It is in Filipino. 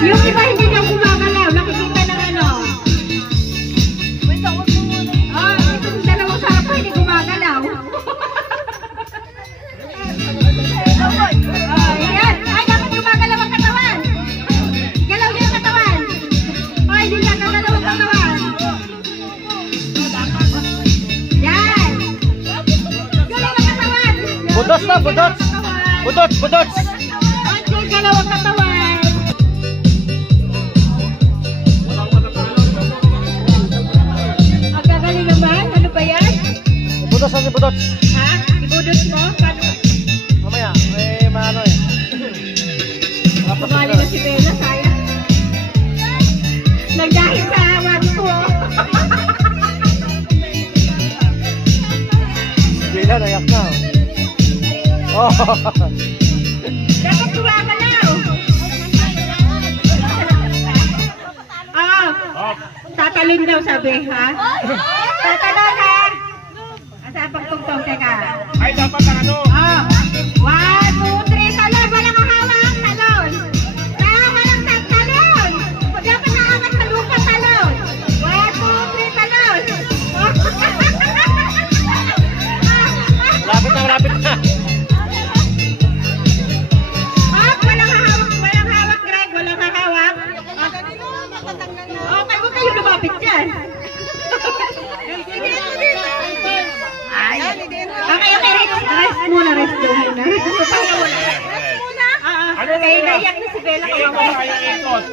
Yung iba hindi na gumagalaw. Nakikita ng ano. Itong dalawang sarap pa hindi gumagalaw. Ayan. Ay, dapat gumagalaw ang katawan. Galaw niya ang katawan. Ay, hindi niya gagalaw ang katawan. Yan. Galaw ang katawan. Budots na, budots. Budots, budots. Ay, galaw ang katawan. Ang gagaling naman. Ano ba yan? Budots na, budots. Ha? Ibudot mo? Paano? Mamaya, may maano eh. Bumali na si Bella, sayang. Nagdahil sa awan ko. Bila, nayak na. Oh. Dapat gumagalaw. Tatalon daw sabi, ha? Tatalon, ha? Asa pagtungtong, teka. Ay, dapat ang ano? 1, 2, 3, talon. Walang kahawak, talon. Walang talon. Dapat naangat sa lupa, talon. 1, 2, 3, talon. Lapit na, lapit na. Walang hawak, Greg. Walang hawak. Okay, huwag kayo lumapit dyan. Okay, rest muna, rest muna. Ano Okay, naiyak na si Bella. Ikot, ikot.